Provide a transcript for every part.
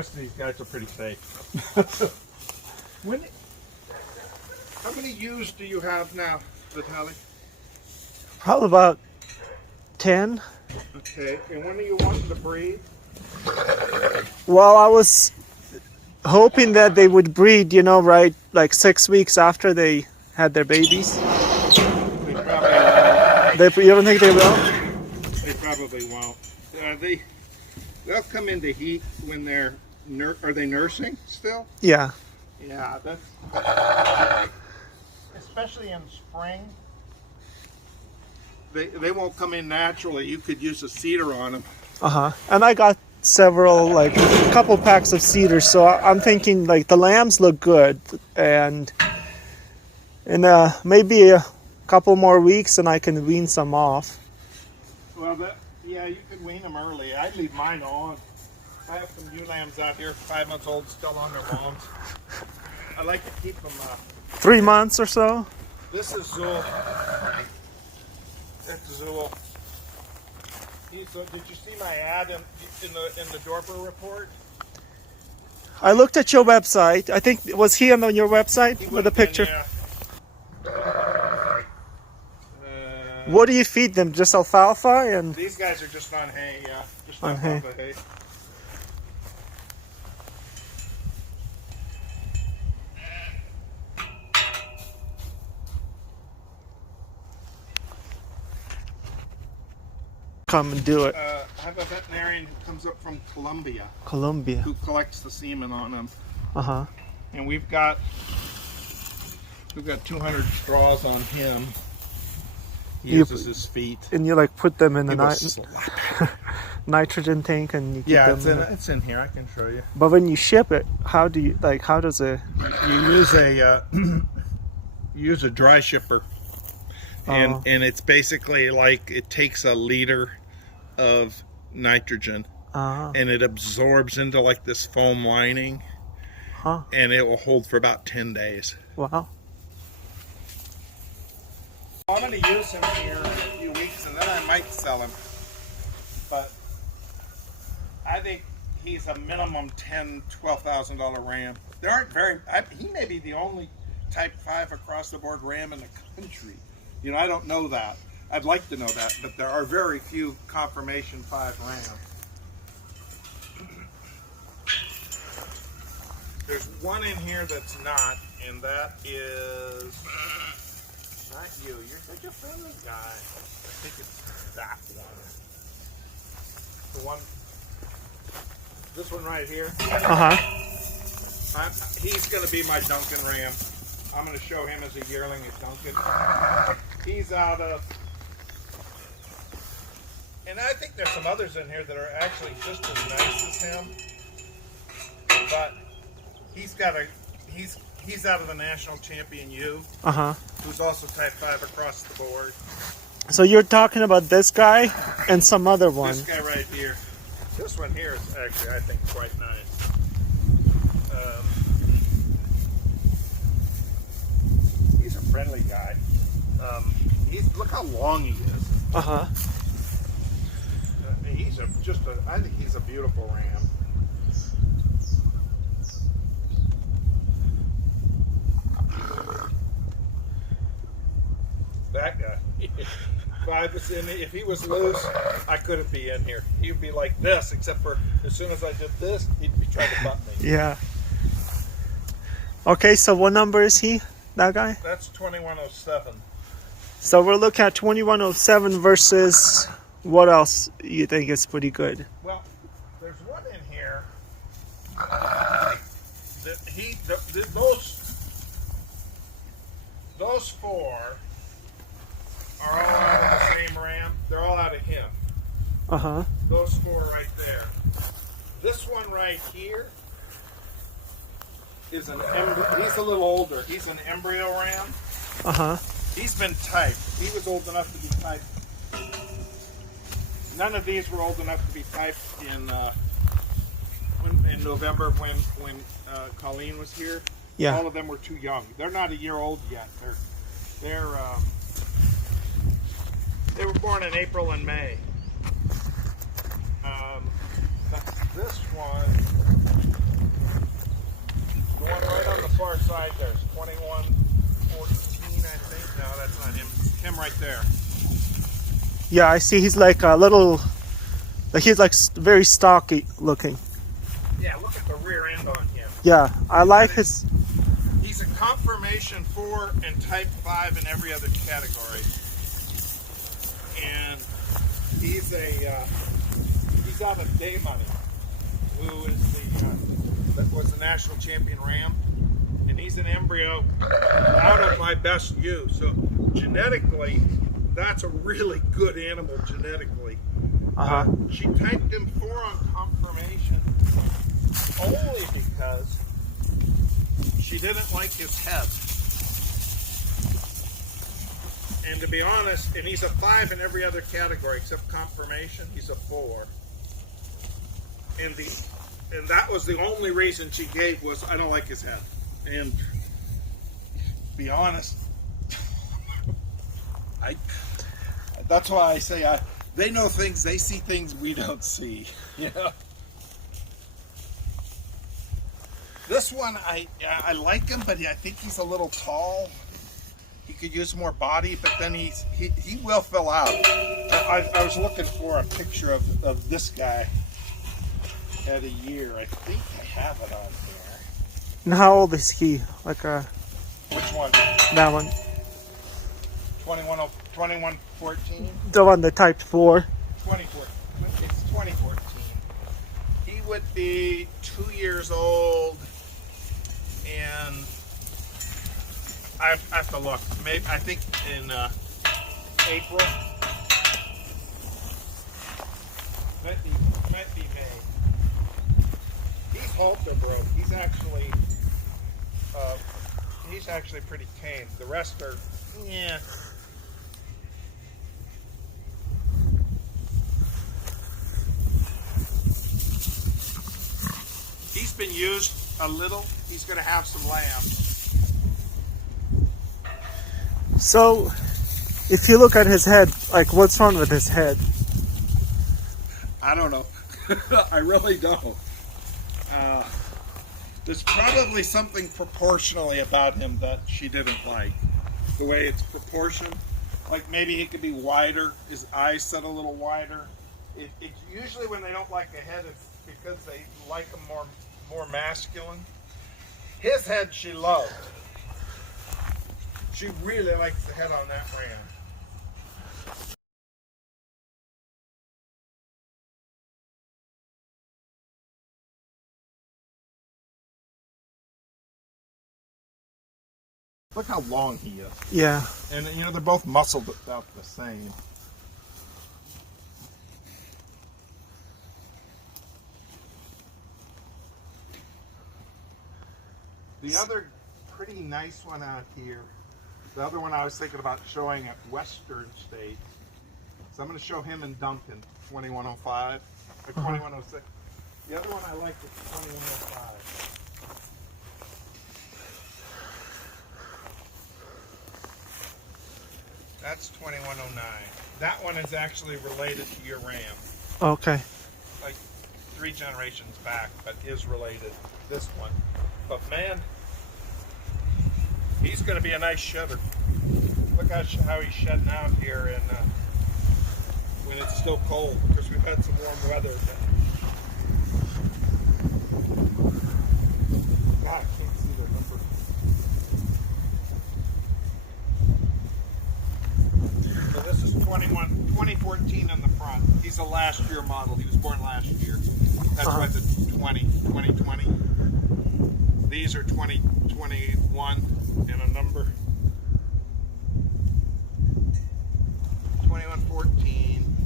rest of these guys are pretty safe. How many ewes do you have now, Vitaly? Probably about 10. Okay, and when are you wanting to breed? Well, I was hoping that they would breed, you know, right, like 6 weeks after they had their babies. They probably won't. You don't think they will? They probably won't. They'll come into heat when they're are they nursing still? Yeah. Yeah, that's especially in spring. They won't come in naturally. You could use a cedar on them. And I got several, like a couple packs of cedars, so I'm thinking like the lambs look good, and in maybe a couple more weeks and I can wean some off. Well, yeah, you could wean them early. I'd leave mine on. I have some ewe lambs out here, 5 months old, still on their moms. I like to keep them 3 months or so. This is Zool. That's Zool. Did you see my ad in the Dorper report? I looked at your website. I think, was he on your website with a picture? Yeah. What do you feed them? Just alfalfa and? These guys are just on hay, yeah. Just on hay. alfalfa hay. Come and do it. I have a veterinarian who comes up from Colombia. Colombia. Who collects the semen on them. Uh-huh. And we've got 200 straws on him. He uses his feet. And you like put them in the nitrogen tank and you keep them it's in here. I can show you. But when you ship it, how does it? You use a dry shipper. And it's basically like it takes a liter of nitrogen and it absorbs into like this foam lining and it will hold for about 10 days. Wow. I'm going to use him here in a few weeks and then I might sell him. But I think he's a minimum $10,000, $12,000 ram. There aren't he may be the only type 5 across the board ram in the country. You know, I don't know that. I'd like to know that, but there are very few conformation 5 rams. There's one in here that's not, and that is not you. You're such a friendly guy. I think it's that one. This one right here. He's going to be my Duncan ram. I'm going to show him as a yearling at Duncan. He's out of, and I think there's some others in here that are actually just as nice as him. But he's out of the national champion ewe, who's also type 5 across the board. So you're talking about this guy and some other one. This guy right here. This one here is actually, I think, quite nice. He's a friendly guy. Look how long he is. I think he's a beautiful ram. That guy. If he was loose, I couldn't be in here. He would be like this, except for as soon as I did this, he'd be trying to butt me. Yeah. Okay, so what number is he, that guy? That's 2107. So we're looking at 2107 versus what else you think is pretty good? Well, there's one in here that those 4 are all out of the same ram. They're all out of him. Those 4 right there. This one right here is he's a little older. He's an embryo ram. He's been typed. He was old enough to be typed. None of these were old enough to be typed in November when Colleen was here. Yeah. All of them were too young. They're not a year old yet. They were born in April and May. This one The one right on the far side there's 2114, I think. No, that's not him. It's him right there. Yeah, I see. He's like a little, like he's like very stocky looking. Yeah, look at the rear end on him. Yeah, I like his. He's a conformation 4 and type 5 in every other category. And he's out of Day Money, who is that was the national champion ram, and he's an embryo out of my best ewe. So genetically, that's a really good animal genetically. She typed him 4 on conformation only because she didn't like his head. And to be honest, and he's a 5 in every other category except conformation, he's a 4. And that was the only reason she gave was, I don't like his head. And to be honest, that's why I say they know things, they see things we don't see. Yeah. This one, I like him, but I think he's a little tall. He could use more body, but then he will fill out. I was looking for a picture of this guy at a year. I think I have it on there. And how old is he? Like Which one? that one, 2114? the one that typed 4. 2014. It's 2014. He would be 2 years old, and I have to look. Maybe I think in April. Might be May. He's halter bred. He's actually pretty tame. The rest are, yeah. He's been used a little. He's going to have some lambs. So, if you look at his head, like what's wrong with his head? I don't know. I really don't. There's probably something proportionally about him that she didn't like. The way it's proportioned. Like maybe he could be wider, his eyes set a little wider. It's usually when they don't like a head, it's because they like him more masculine. His head she loved. She really likes the head on that ram. Look how long he is. Yeah. And you know, they're both muscled about the same. The other pretty nice one out here, the other one I was thinking about showing at Western States. So I'm going to show him in Duncan, 2105, or 2106. The other one I like is 2105. That's 2109. That one is actually related to your ram. Okay. Like 3 generations back, but is related to this one. But man, he's going to be a nice shedder. Look how he's shedding out here in, when it's still cold, because we've had some warm weather. God, I can't see the number. So this is 2014 in the front. He's a last year model. He was born last year. That's why the 2020. These are 2021 and a number. 2114.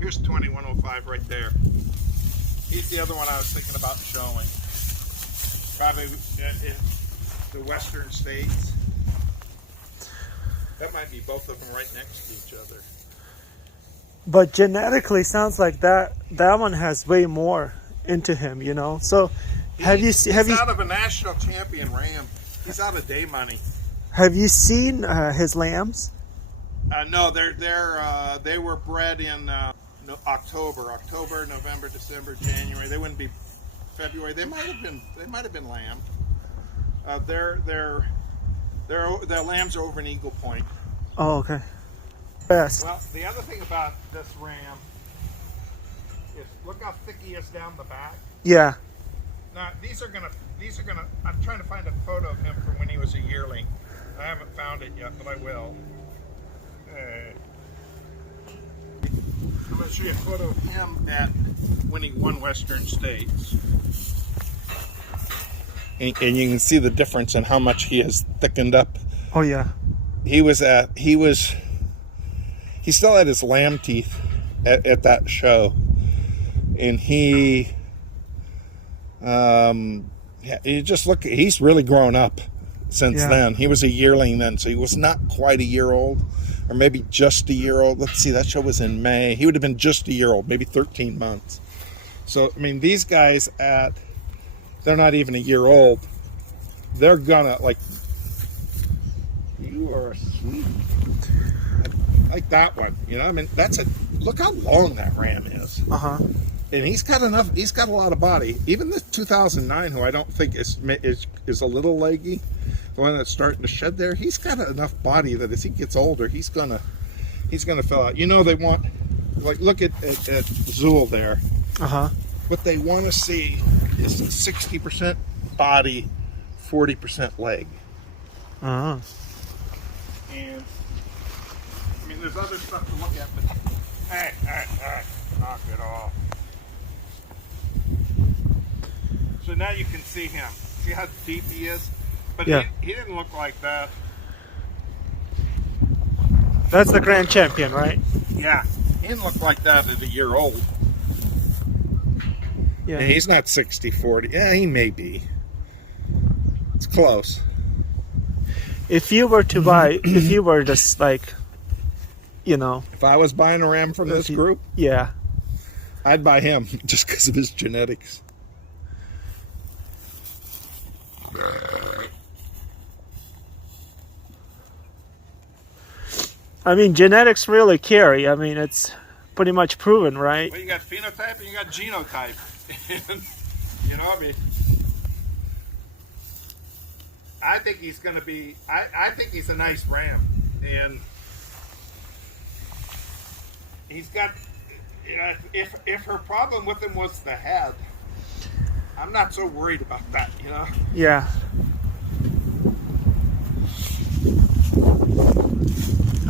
Here's 2105 right there. He's the other one I was thinking about showing. Probably in the Western States. That might be both of them right next to each other. But genetically, sounds like that one has way more into him, you know. So, He's out of a national champion ram. He's out of Day Money. Have you seen his lambs? No, they were bred in October, November, December, January. They wouldn't be February. They might have been lamb. Their lambs are over in Eagle Point. Oh, okay. Best. Well, the other thing about this ram is look how thick he is down the back. Yeah. Now these are gonna. I'm trying to find a photo of him from when he was a yearling. I haven't found it yet, but I will. I'm going to show you a photo of him at when he won Western States. And you can see the difference in how much he has thickened up. Oh yeah. He still had his lamb teeth at that show. And he just look, he's really grown up since then. He was a yearling then, so he was not quite a year old. Or maybe just a year old. Let's see, that show was in May. He would have been just a year old, maybe 13 months. So, I mean, these guys they're not even a year old. They're gonna, like, you are sweet. Like that one, you know, I mean, look how long that ram is. Uh-huh. And he's got a lot of body. Even the 2009, who I don't think is a little leggy, the one that's starting to shed there, he's got enough body that as he gets older, he's gonna fill out. You know, they want, like, look at Zool there. Uh-huh. What they want to see is 60% body, 40% leg. Uh-huh. And I mean, there's other stuff to look at, but hey, knock it off. So now you can see him. See how deep he is? But he didn't look like that. That's the grand champion, right? Yeah. He didn't look like that at a year old. Yeah. He's not 60-40. Yeah, he may be. It's close. If you were to buy, if you were just like, you know. If I was buying a ram from this group, yeah, I'd buy him just because of his genetics. I mean, genetics really carry. I mean, it's pretty much proven, right? Well, you got phenotype and you got genotype. And, you know, I mean, I think he's going to be, I think he's a nice ram. And he's got, you know, if her problem with him was the head, I'm not so worried about that, you know? Yeah.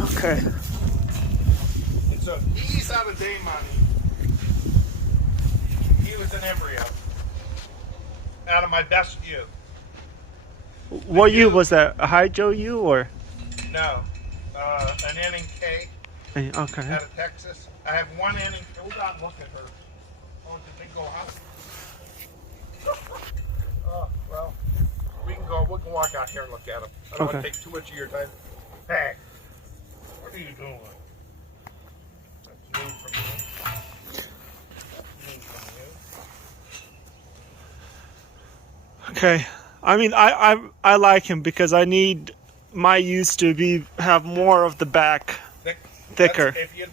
Okay. And so he's out of day money. He was an embryo. Out of my best ewe. What ewe was that? A Hydro ewe or? No. An NNK Okay. out of Texas. I have one NNK. Hold on, look at her. Oh, did they go out? Oh, well, we can walk out here and look at them. I don't want to take too much of your time. Hey, what are you doing? That's new from you. That's new from you. Okay. I mean, I like him because I need my ewes to have more of the back thicker. If you